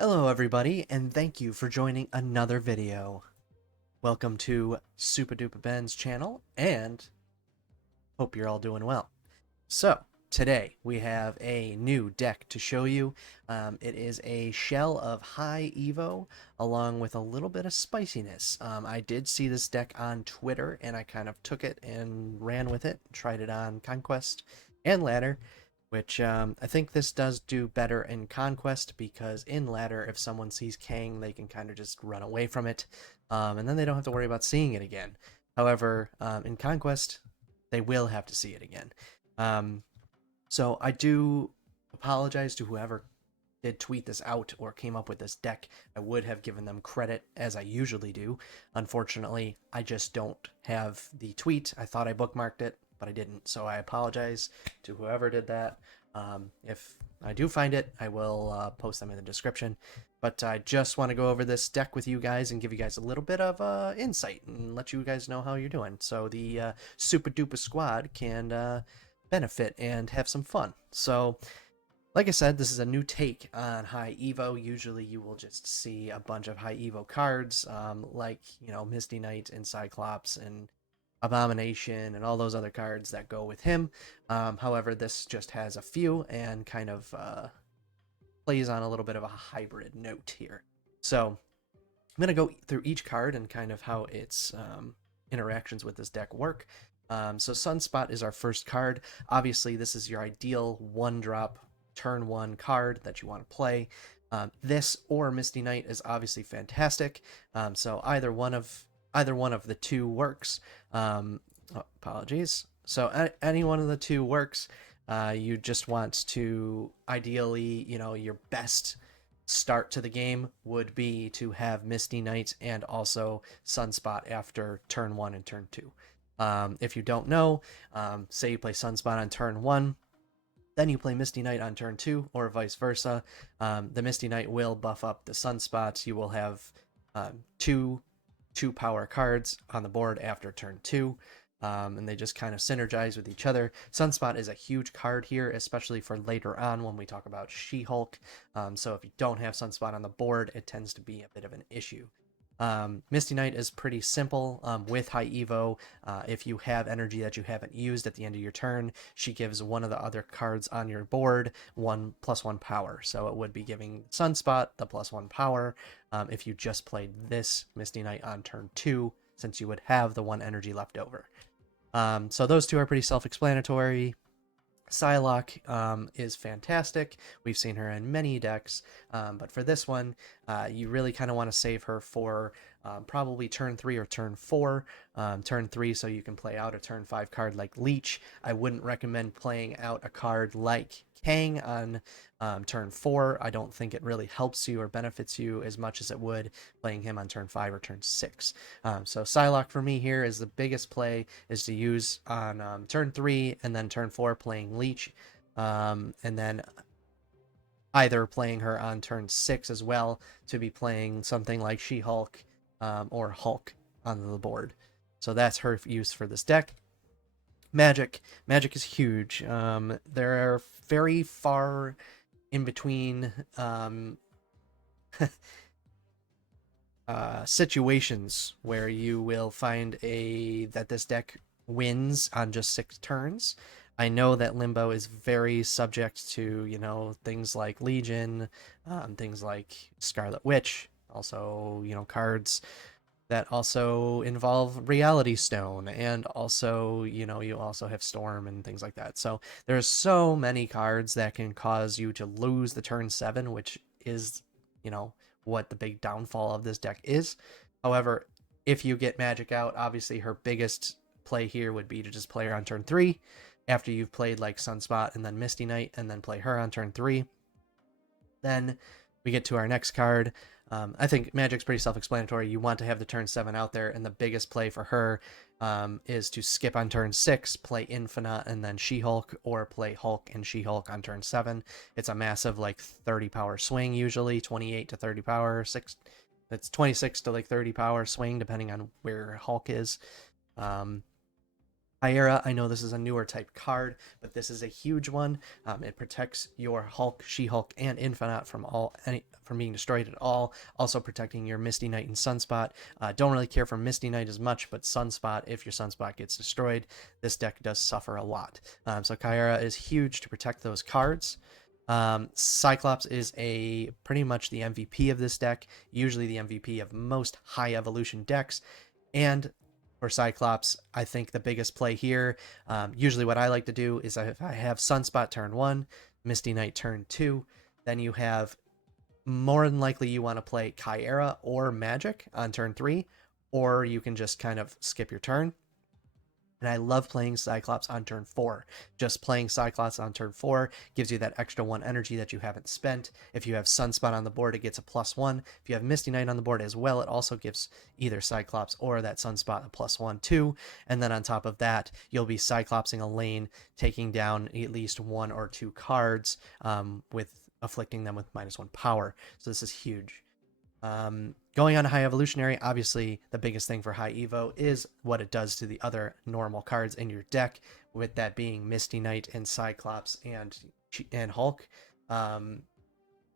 Hello everybody, and thank you for joining another video. Welcome to Super Duper Ben's channel, and hope you're all doing well. So, today we have a new deck to show you. It is a shell of high Evo, along with a little bit of spiciness. I did see this deck on Twitter, and I kind of took it and ran with it, tried it on Conquest and Ladder, which I think this does do better in Conquest because in Ladder, if someone sees Kang, they can kind of just run away from it, and then they don't have to worry about seeing it again. However, in Conquest, they will have to see it again. Um, so I do apologize to whoever did tweet this out or came up with this deck. I would have given them credit as I usually do. Unfortunately, I just don't have the tweet. I thought I bookmarked it, but I didn't. So I apologize to whoever did that. If I do find it, I will post them in the description. But I just want to go over this deck with you guys and give you guys a little bit of insight and let you guys know how you're doing. So the Super Duper Squad can benefit and have some fun. So like I said, this is a new take on High Evo. Usually you will just see a bunch of High Evo cards, like, Misty Knight and Cyclops and Abomination and all those other cards that go with him. However, this just has a few and kind of plays on a little bit of a hybrid note here. So I'm going to go through each card and kind of how its interactions with this deck work. So Sunspot is our first card. Obviously, this is your ideal one-drop turn one card that you want to play. This or Misty Knight is obviously fantastic. So either one of the two works. Apologies. So any one of the two works. You just want to ideally, your best start to the game would be to have Misty Knight and also Sunspot after turn one and turn two. If you don't know, say you play Sunspot on turn one, then you play Misty Knight on turn two, or vice versa. The Misty Knight will buff up the Sunspots. You will have two power cards on the board after turn two, and they just kind of synergize with each other. Sunspot is a huge card here, especially for later on when we talk about She-Hulk. So if you don't have Sunspot on the board, it tends to be a bit of an issue. Misty Knight is pretty simple with High Evo. If you have energy that you haven't used at the end of your turn, she gives one of the other cards on your board +1 power. So it would be giving Sunspot the +1 power if you just played this Misty Knight on turn two, since you would have the 1 energy left over. So those two are pretty self-explanatory. Psylocke is fantastic. We've seen her in many decks, but for this one, you really kind of want to save her for probably turn 3 or turn 4. Turn 3 so you can play out a turn 5 card like Leech. I wouldn't recommend playing out a card like Kang on turn 4. I don't think it really helps you or benefits you as much as it would playing him on turn 5 or turn 6. So Psylocke for me here is the biggest play, is to use on turn 3 and then turn 4 playing Leech, and then either playing her on turn 6 as well to be playing something like She-Hulk or Hulk on the board. So that's her use for this deck. Magic is huge. There are very far in between situations where you will find that this deck wins on just 6 turns. I know that Limbo is very subject to, things like Legion, things like Scarlet Witch, also, cards that also involve Reality Stone, and also, you also have Storm and things like that. So there's so many cards that can cause you to lose the turn 7, which is, what the big downfall of this deck is. However, if you get Magic out, obviously her biggest play here would be to just play her on turn 3 after you've played like Sunspot and then Misty Knight, and then play her on turn 3. Then we get to our next card. I think Magic's pretty self-explanatory. You want to have the turn 7 out there, and the biggest play for her is to skip on turn 6, play Infinite and then She-Hulk, or play Hulk and She-Hulk on turn 7. It's a massive 30 power swing, usually 28 to 30 power. It's 26 to 30 power swing depending on where Hulk is. Hera, I know this is a newer type card, but this is a huge one. It protects your Hulk, She-Hulk, and Infinite from being destroyed at all. Also protecting your Misty Knight and Sunspot. Don't really care for Misty Knight as much, but Sunspot, if your Sunspot gets destroyed, this deck does suffer a lot. So Kyra is huge to protect those cards. Cyclops is pretty much the MVP of this deck, usually the MVP of most high evolution decks, and for Cyclops, I think the biggest play here, usually what I like to do is if I have Sunspot turn 1, Misty Knight turn 2, then you have more than likely you want to play Kyra or Magic on turn 3, or you can just kind of skip your turn. And I love playing Cyclops on turn 4. Just playing Cyclops on turn 4 gives you that extra 1 energy that you haven't spent. If you have Sunspot on the board, it gets a +1. If you have Misty Knight on the board as well, it also gives either Cyclops or that Sunspot a +1 too. And then on top of that, you'll be Cyclopsing a lane, taking down at least 1 or 2 cards with afflicting them with -1 power. So this is huge. Going on to High Evolutionary, obviously the biggest thing for High Evo is what it does to the other normal cards in your deck, with that being Misty Knight and Cyclops and Hulk.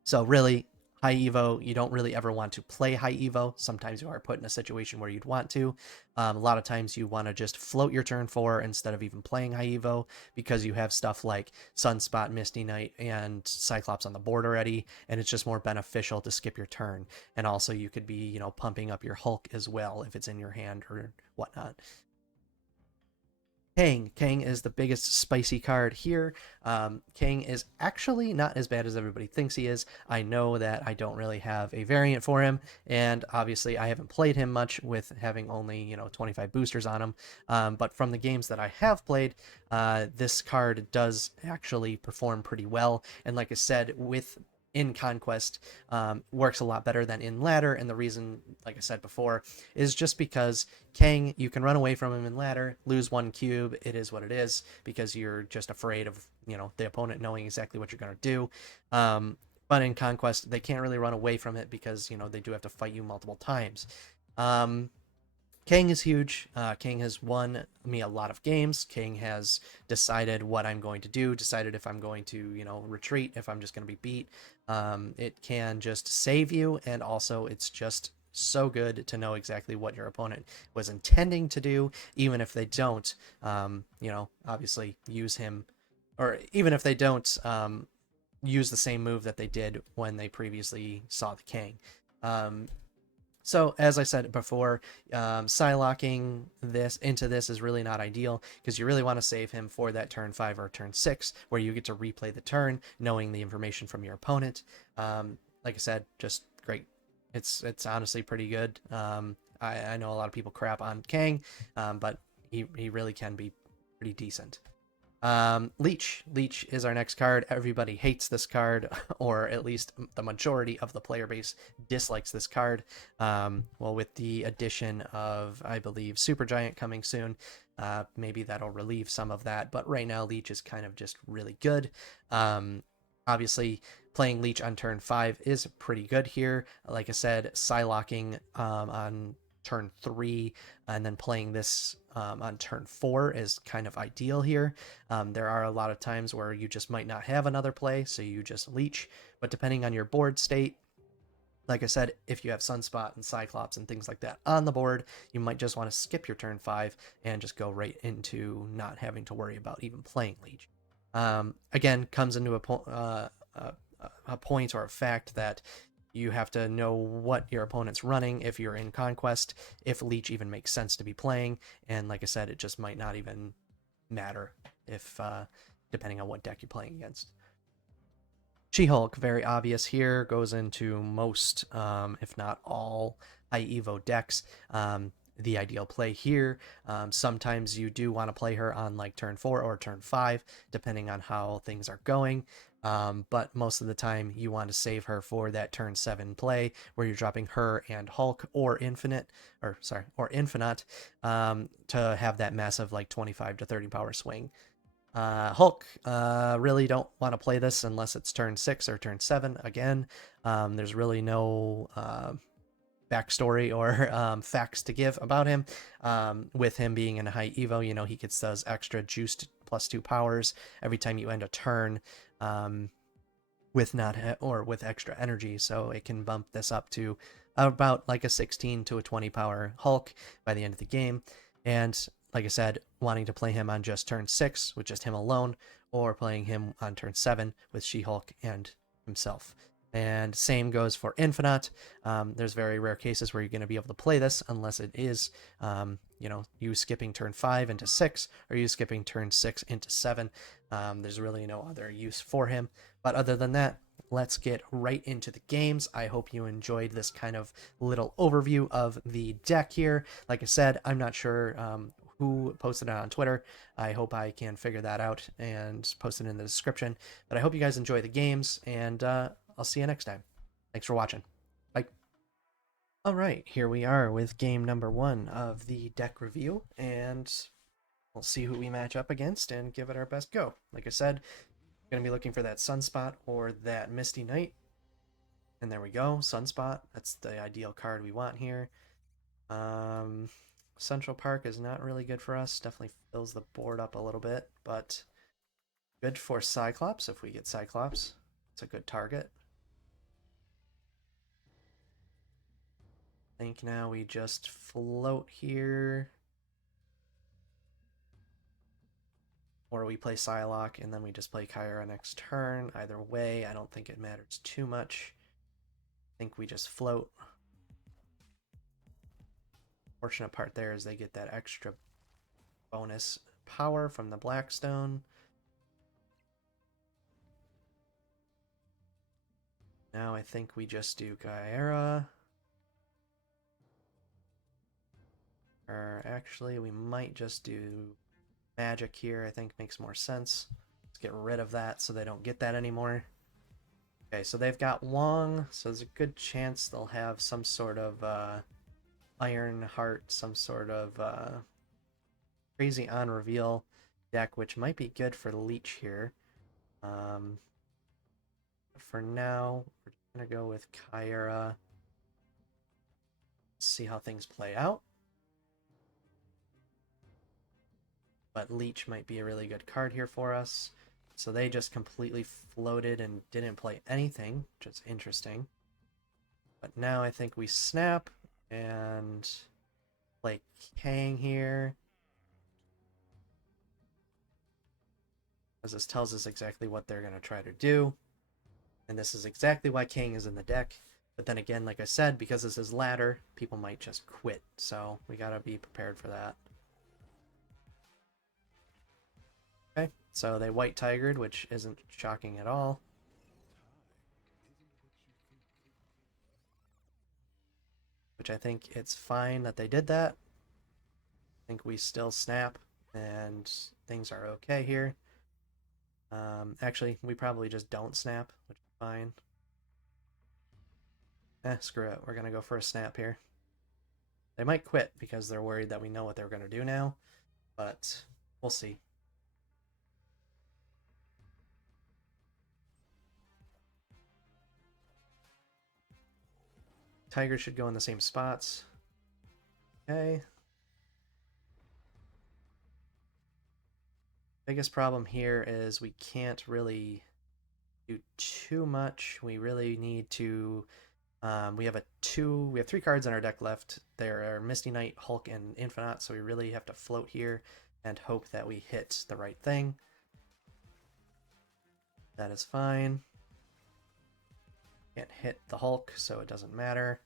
So really, High Evo, you don't really ever want to play High Evo. Sometimes you are put in a situation where you'd want to. A lot of times you want to just float your turn 4 instead of even playing High Evo, because you have stuff like Sunspot, Misty Knight, and Cyclops on the board already, and it's just more beneficial to skip your turn. And also you could be, pumping up your Hulk as well if it's in your hand or whatnot. Kang. Kang is the biggest spicy card here. Kang is actually not as bad as everybody thinks he is. I know that I don't really have a variant for him, and obviously I haven't played him much with having only 25 boosters on him. But from the games that I have played, this card does actually perform pretty well. And like I said, in Conquest, works a lot better than in Ladder, and the reason, like I said before, is just because Kang, you can run away from him in Ladder, lose 1 cube, it is what it is, because you're just afraid of, the opponent knowing exactly what you're going to do. But in Conquest, they can't really run away from it because, they do have to fight you multiple times. Kang is huge. Kang has won me a lot of games. Kang has decided what I'm going to do, decided if I'm going to, retreat, if I'm just going to be beat. It can just save you, and also it's just so good to know exactly what your opponent was intending to do, even if they don't, obviously use him, or even if they don't use the same move that they did when they previously saw the Kang. So, as I said before, Psylocking this into this is really not ideal, because you really want to save him for that turn 5 or turn 6, where you get to replay the turn, knowing the information from your opponent. Like I said, just great. It's honestly pretty good. I know a lot of people crap on Kang, but he really can be pretty decent. Leech is our next card. Everybody hates this card, or at least the majority of the player base dislikes this card. Well, with the addition of, I believe, Supergiant coming soon, maybe that'll relieve some of that, but right now Leech is kind of just really good. Obviously, playing Leech on turn 5 is pretty good here. Like I said, Psylocking on turn 3 and then playing this on turn 4 is kind of ideal here. There are a lot of times where you just might not have another play, so you just Leech, but depending on your board state, like I said, if you have Sunspot and Cyclops and things like that on the board, you might just want to skip your turn 5 and just go right into not having to worry about even playing Leech. Again, comes into a point or a fact that you have to know what your opponent's running if you're in Conquest, if Leech even makes sense to be playing, and like I said, it just might not even matter if depending on what deck you're playing against. She-Hulk, very obvious here, goes into most, if not all, high Evo decks. The ideal play here. Sometimes you do want to play her on like turn 4 or turn 5, depending on how things are going. But most of the time you want to save her for that turn 7 play, where you're dropping her and Hulk or Infinite, or Infinite, to have that massive like 25 to 30 power swing. Hulk, really don't want to play this unless it's turn 6 or turn 7 again. There's really no backstory or facts to give about him. With him being in a high evo, you know, he gets those extra juiced +2 powers every time you end a turn. With not or with extra energy, so it can bump this up to about like a 16 to a 20 power Hulk by the end of the game. And like I said, wanting to play him on just turn 6 with just him alone, or playing him on turn 7 with She-Hulk and himself. And same goes for Infinite. There's very rare cases where you're going to be able to play this unless it is, you know, you skipping turn 5 into 6, or you skipping turn 6 into 7. There's really no other use for him. But other than that, let's get right into the games. I hope you enjoyed this kind of little overview of the deck here. Like I said, I'm not sure who posted it on Twitter. I hope I can figure that out and post it in the description. But I hope you guys enjoy the games, and I'll see you next time. Thanks for watching. Bye. All right, here we are with game number 1 of the deck review, and we'll see who we match up against and give it our best go. Like I said, going to be looking for that Sunspot or that Misty Knight. And there we go, Sunspot. That's the ideal card we want here. Central Park is not really good for us. Definitely fills the board up a little bit, but good for Cyclops if we get Cyclops. It's a good target. I think now we just float here. Or we play Psylocke and then we just play Kyra next turn. Either way, I don't think it matters too much. I think we just float. Fortunate part there is they get that extra bonus power from the Blackstone. Now I think we just do Kyra. Or actually, we might just do Magic here. I think makes more sense. Let's get rid of that so they don't get that anymore. Okay, so they've got Wong, so there's a good chance they'll have some sort of Iron Heart, some sort of crazy on reveal deck, which might be good for Leech here. For now, we're gonna go with Kyra. See how things play out. But Leech might be a really good card here for us. So they just completely floated and didn't play anything, which is interesting. But now I think we snap and play Kang here. As this tells us exactly what they're going to try to do. And this is exactly why Kang is in the deck. But then again, like I said, because this is ladder, people might just quit. So we got to be prepared for that. Okay, so they white tigered, which isn't shocking at all. Which I think it's fine that they did that. I think we still snap and things are okay here. Actually, we probably just don't snap, which is fine. Screw it. We're going to go for a snap here. They might quit because they're worried that we know what they're going to do now, but we'll see. Tigers should go in the same spots. Okay. Biggest problem here is we can't really do too much. We really need to... we have 3 cards in our deck left. There are Misty Knight, Hulk, and Infinite, so we really have to float here and hope that we hit the right thing. That is fine. Can't hit the Hulk, so it doesn't matter.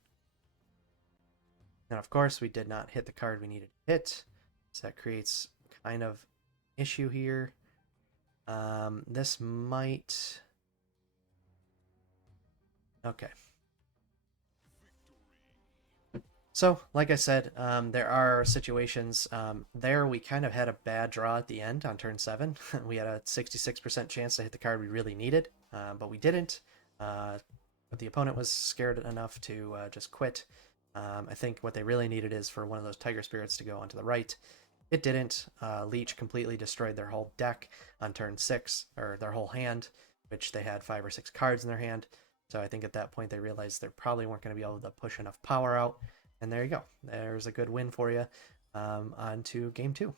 Now, of course, we did not hit the card we needed to hit, so that creates kind of issue here. This might... Okay. So, like I said, there are situations there we kind of had a bad draw at the end on turn 7. We had a 66% chance to hit the card we really needed, but we didn't. But the opponent was scared enough to just quit. I think what they really needed is for one of those Tiger Spirits to go onto the right. It didn't. Leech completely destroyed their whole deck on turn 6, or their whole hand, which they had 5 or 6 cards in their hand. So I think at that point they realized they probably weren't going to be able to push enough power out. And there you go. There's a good win for you. On to game 2.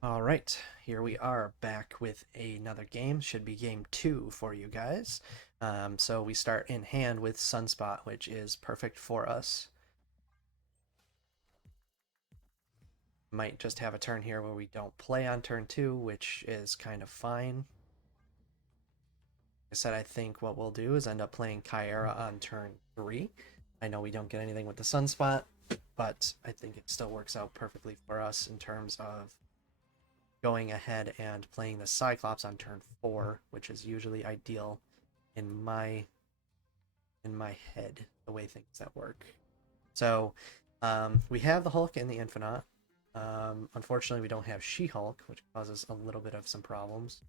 All right, here we are back with another game. Should be game 2 for you guys. So we start in hand with Sunspot, which is perfect for us. Might just have a turn here where we don't play on turn 2, which is kind of fine. Like I said, I think what we'll do is end up playing Kyra on turn 3. I know we don't get anything with the Sunspot, but I think it still works out perfectly for us in terms of going ahead and playing the Cyclops on turn 4, which is usually ideal in my head, the way things that work. So we have the Hulk and the Infinite. Unfortunately, we don't have She-Hulk, which causes a little bit of some problems.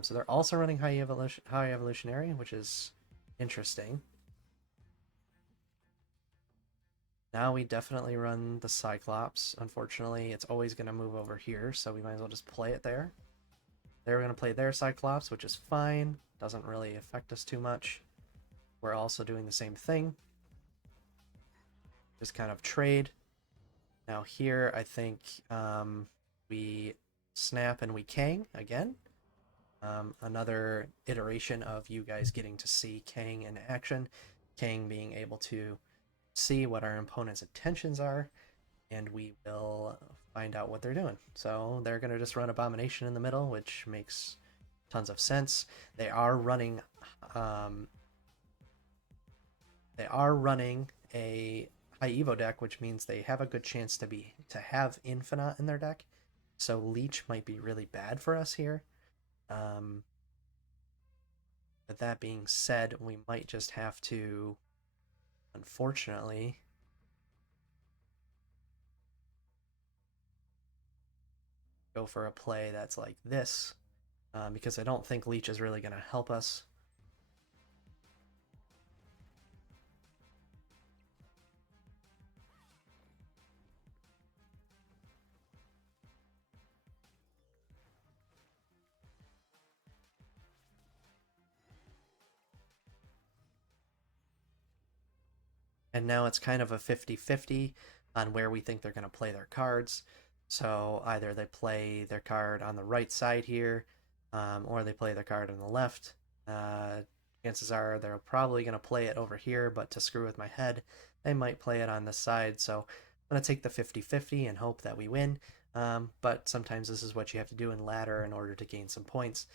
So they're also running High Evolutionary, which is interesting. Now we definitely run the Cyclops. Unfortunately, it's always going to move over here, so we might as well just play it there. They're going to play their Cyclops, which is fine. Doesn't really affect us too much. We're also doing the same thing. Just kind of trade. Now here, I think we snap and we Kang again. Another iteration of you guys getting to see Kang in action. Kang being able to see what our opponent's intentions are, and we will find out what they're doing. So they're going to just run Abomination in the middle, which makes tons of sense. They are running a high Evo deck, which means they have a good chance to have Infinite in their deck. So Leech might be really bad for us here. But that being said, we might just have to, unfortunately, go for a play that's like this, because I don't think Leech is really going to help us. And now it's kind of a 50-50 on where we think they're going to play their cards. So either they play their card on the right side here, or they play their card on the left. Chances are they're probably going to play it over here, but to screw with my head, they might play it on this side. So I'm going to take the 50-50 and hope that we win. But sometimes this is what you have to do in ladder in order to gain some points.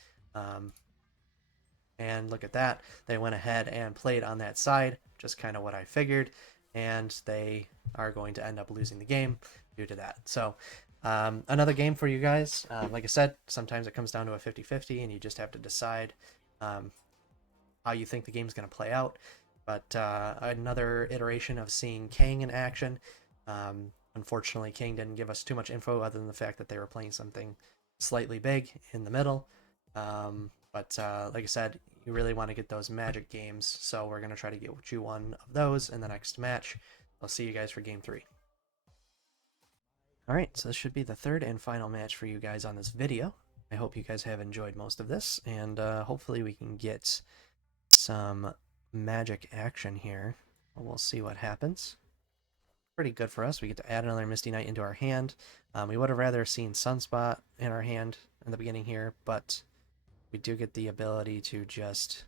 And look at that. They went ahead and played on that side, just kind of what I figured. And they are going to end up losing the game due to that. So another game for you guys. Like I said, sometimes it comes down to a 50-50 and you just have to decide how you think the game's going to play out. But another iteration of seeing Kang in action. Unfortunately, Kang didn't give us too much info other than the fact that they were playing something slightly big in the middle. But like I said, you really want to get those magic games, so we're going to try to get you one of those in the next match. I'll see you guys for game 3. Alright, so this should be the third and final match for you guys on this video. I hope you guys have enjoyed most of this, and hopefully we can get some magic action here. We'll see what happens. Pretty good for us. We get to add another Misty Knight into our hand. We would have rather seen Sunspot in our hand in the beginning here, but we do get the ability to just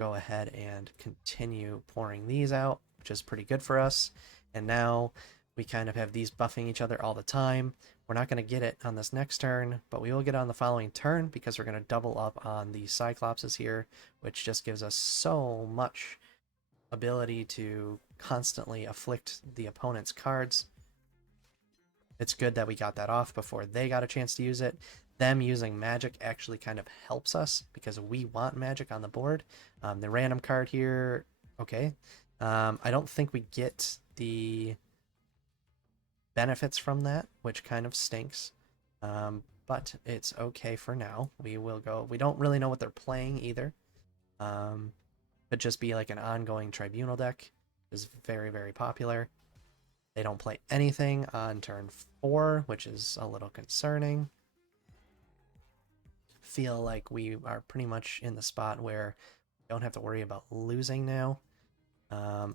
go ahead and continue pouring these out, which is pretty good for us. And now we kind of have these buffing each other all the time. We're not going to get it on this next turn, but we will get it on the following turn because we're going to double up on the Cyclopses here, which just gives us so much ability to constantly afflict the opponent's cards. It's good that we got that off before they got a chance to use it. Them using magic actually kind of helps us because we want magic on the board. The random card here, okay. I don't think we get the benefits from that, which kind of stinks. But it's okay for now. We will go. We don't really know what they're playing either. Could just be like an ongoing tribunal deck. Is very, very popular. They don't play anything on turn 4, which is a little concerning. Feel like we are pretty much in the spot where we don't have to worry about losing now. I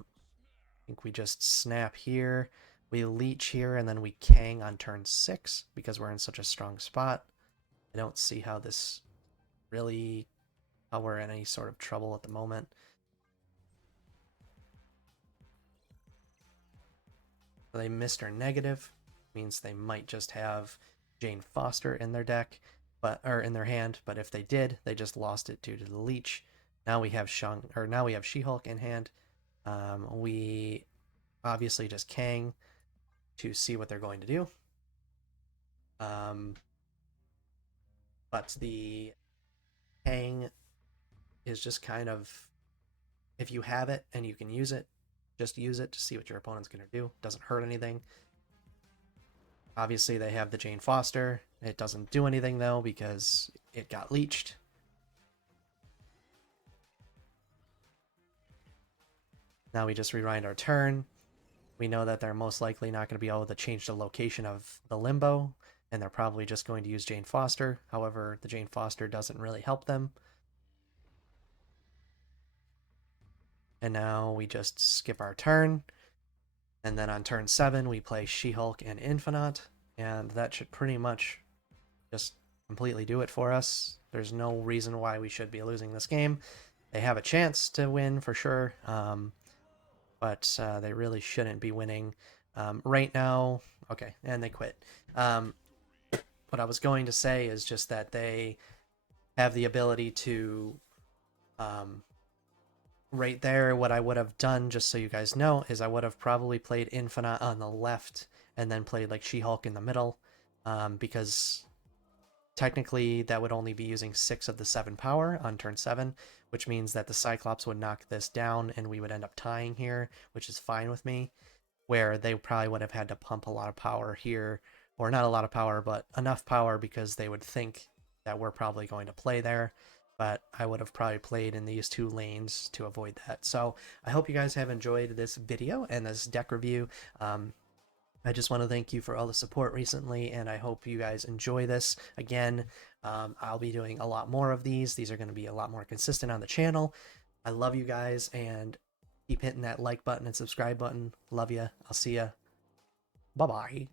think we just snap here, we leech here, and then we Kang on turn 6 because we're in such a strong spot. I don't see how this really, how we're in any sort of trouble at the moment. So they missed our negative, means they might just have Jane Foster in their deck, or in their hand. But if they did, they just lost it due to the leech. Now we have now we have She-Hulk in hand. We obviously just Kang to see what they're going to do. But the Kang is just kind of, if you have it and you can use it, just use it to see what your opponent's going to do. Doesn't hurt anything. Obviously, they have the Jane Foster. It doesn't do anything, though, because it got leached. Now we just rewind our turn. We know that they're most likely not going to be able to change the location of the Limbo, and they're probably just going to use Jane Foster. However, the Jane Foster doesn't really help them. And now we just skip our turn. And then on turn 7, we play She-Hulk and Infinite, and that should pretty much just completely do it for us. There's no reason why we should be losing this game. They have a chance to win for sure, but they really shouldn't be winning right now. Okay, and they quit. What I was going to say is just that they have the ability to right there, what I would have done, just so you guys know, is I would have probably played Infinite on the left and then played like She-Hulk in the middle, because technically that would only be using 6 of the 7 power on turn 7, which means that the Cyclops would knock this down and we would end up tying here, which is fine with me, where they probably would have had to pump a lot of power here, or not a lot of power, but enough power because they would think that we're probably going to play there. But I would have probably played in these 2 lanes to avoid that. So I hope you guys have enjoyed this video and this deck review. I just want to thank you for all the support recently, and I hope you guys enjoy this. Again, I'll be doing a lot more of these. These are going to be a lot more consistent on the channel. I love you guys, and keep hitting that like button and subscribe button. Love you. I'll see ya. Bye-bye.